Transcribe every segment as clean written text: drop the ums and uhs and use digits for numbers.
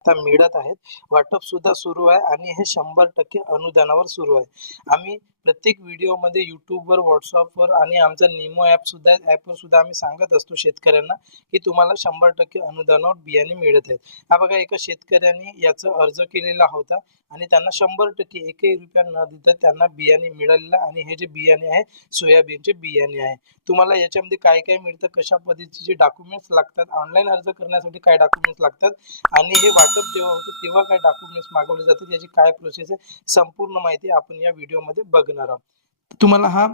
आता मिळत आहेत. वाटप सुद्धा सुरू आहे आणि हे 100% अनुदानावर सुरू आहे. आम्ही प्रत्येक व्हिडिओमध्ये YouTubeवर, WhatsAppवर आणि आमचा नेमो ॲपवर सुद्धा आम्ही सांगत असतो शेतकऱ्यांना, की तुम्हाला 100% अनुदानावर बियाणे मिळत आहेत. हा बघा, एका शेतकऱ्याने याचा अर्ज केलेला होता आणि त्यांना 100% एकही रुपया न देता त्यांना बियाणे मिळालेलं आणि हे जे बियाणे आहे सोयाबीनचे बियाणे आहे. तुम्हाला याच्यामध्ये काय मिळतं, कशा पद्धतीचे डॉक्युमेंट्स लागतात, ऑनलाईन अर्ज करण्यासाठी काय डॉक्युमेंट्स लागतात आणि हे वाटप जेव्हा होतं तेव्हा काय डॉक्युमेंट्स मागवले जातात, याची काय प्रोसेस आहे, संपूर्ण माहिती आपण या व्हिडिओमध्ये बघणार आहोत. तुम्हाला हा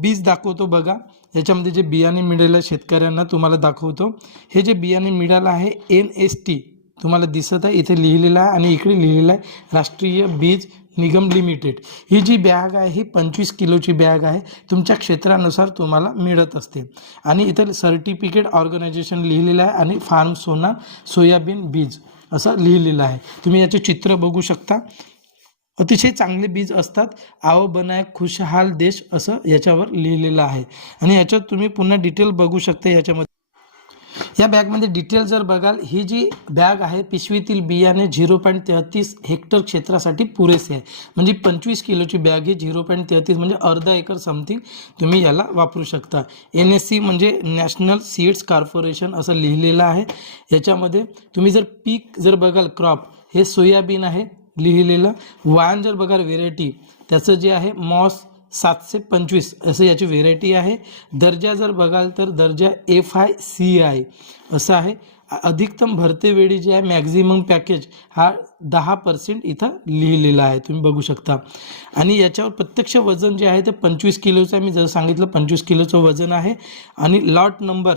बीज दाखवतो बघा. याच्यामध्ये जे बियाणे मिळालेलं आहे शेतकऱ्यांना तुम्हाला दाखवतो. हे जे बियाणे मिळालं आहे NST तुम्हाला दिसत आहे, इथे लिहिलेलं आहे आणि इकडे लिहिलेलं आहे राष्ट्रीय बीज निगम लिमिटेड. ही जी बॅग आहे ही 25 किलोची बॅग आहे. तुमच्या क्षेत्रानुसार तुम्हाला मिळत असते आणि इथे सर्टिफिकेट ऑर्गनायझेशन लिहिलेलं आहे आणि फार्म सोना सोयाबीन बीज असं लिहिलेलं आहे. तुम्ही याचे चित्र बघू शकता. अतिशय चांगले बीज असतात. आओ बनाए खुशहाल देश असं याच्यावर लिहिलेलं आहे आणि याच्यात तुम्ही पुन्हा डिटेल बघू शकता. याच्यामध्ये या बॅगमध्ये डिटेल जर बघाल, ही जी बॅग आहे पिशवीतील बियाणे 0.33 हेक्टर क्षेत्रासाठी पुरेसे आहे. म्हणजे 25 किलोची बॅग ही 0.33 म्हणजे अर्धा एकर समथिंग तुम्ही याला वापरू शकता. NSC म्हणजे नॅशनल सीड्स कॉर्पोरेशन असं लिहिलेलं आहे. याच्यामध्ये तुम्ही जर पीक जर बघाल, क्रॉप हे सोयाबीन आहे लिहिलेलं. वाण जर बघाल व्हेरायटी, त्याचं जे आहे मॉस 725 असं याची व्हेरायटी आहे. दर्जा जर बघाल तर दर्जा FICI असं आहे. अधिकतम भरते वेळी जे आहे मॅक्झिमम पॅकेज हा 10% इथं लिहिलेला आहे, तुम्ही बघू शकता. आणि याच्यावर प्रत्यक्ष वजन जे आहे ते 25 किलोचं आहे. मी जर सांगितलं 25 किलोचं वजन आहे. आणि लॉट नंबर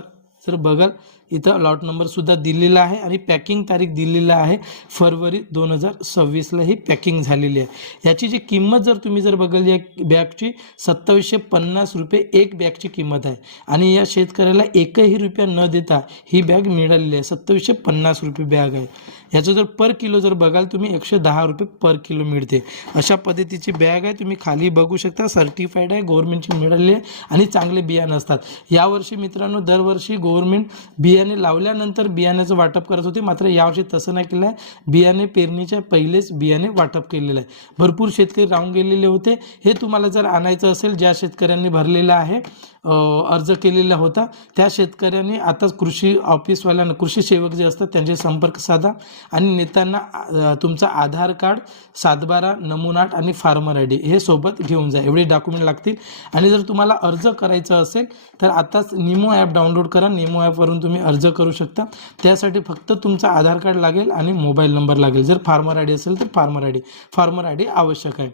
जर बघाल, इथं लॉट नंबरसुद्धा दिलेला आहे आणि पॅकिंग तारीख दिलेला आहे फरवरी 2026ला ही पॅकिंग झालेली आहे. याची जी किंमत जर तुम्ही जर बघाल, या बॅगची 2750 रुपये एक बॅगची किंमत आहे आणि या शेतकऱ्याला एकही रुपया न देता ही बॅग मिळालेली आहे. 2750 रुपये बॅग आहे. याचं जर पर किलो जर बघाल तुम्ही 110 रुपये पर किलो मिळते. अशा पद्धतीची बॅग आहे. तुम्ही खाली बघू शकता. सर्टिफाईड आहे, गव्हर्नमेंटची मिळालेली आहे आणि चांगले बियाणं असतात. यावर्षी मित्रांनो, दरवर्षी गव्हर्नमेंट बियाणे लावल्यानंतर बियाण्याचं वाटप करत होते, मात्र यावर्षी तसं नाही केलं आहे. बियाणे पेरणीच्या पहिलेच बियाणे वाटप केलेलं आहे. भरपूर शेतकरी राहून गेलेले होते. हे तुम्हाला जर आणायचं असेल, ज्या शेतकऱ्यांनी भरलेलं आहे अर्ज केलेला होता, त्या शेतकऱ्यांनी आताच कृषी ऑफिसवाल्यांना, कृषी सेवक जे असतात त्यांचे संपर्क साधा आणि नेत्यांना तुमचा आधार कार्ड, 712 नमुनाट आणि फार्मर ID हे सोबत घेऊन जा. एवढे डॉक्युमेंट लागतील. आणि जर तुम्हाला अर्ज करायचा असेल तर आताच नेमो ॲप डाउनलोड करा. नेमो ॲपवरून तुम्ही अर्ज करू शकता. त्यासाठी फक्त तुमचा आधार कार्ड लागेल आणि मोबाईल नंबर लागेल. जर फार्मर ID असेल तर फार्मर ID आवश्यक आहे.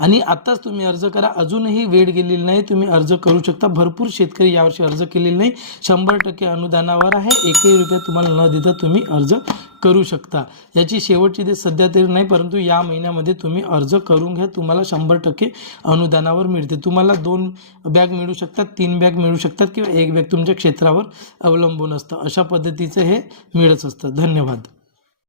आणि आताच तुम्ही अर्ज करा. अजूनही वेळ गेलेली नाही, तुम्ही अर्ज करू शकता. भरपूर शेतकरी यावर्षी अर्ज केलेले नाही. 100% अनुदानावर आहे. एकही रुपया तुम्हाला न देता तुम्ही अर्ज करू शकता. याची शेवटची ते सध्या तरी नाही, परंतु या महिन्यामध्ये तुम्ही अर्ज करून घ्या. तुम्हाला 100% अनुदानावर मिळते. तुम्हाला 2 बॅग मिळू शकतात, 3 बॅग मिळू शकतात किंवा 1 बॅग तुमच्या क्षेत्रावर अवलंबून असतं. अशा पद्धतीचं हे मिळत असतं. धन्यवाद.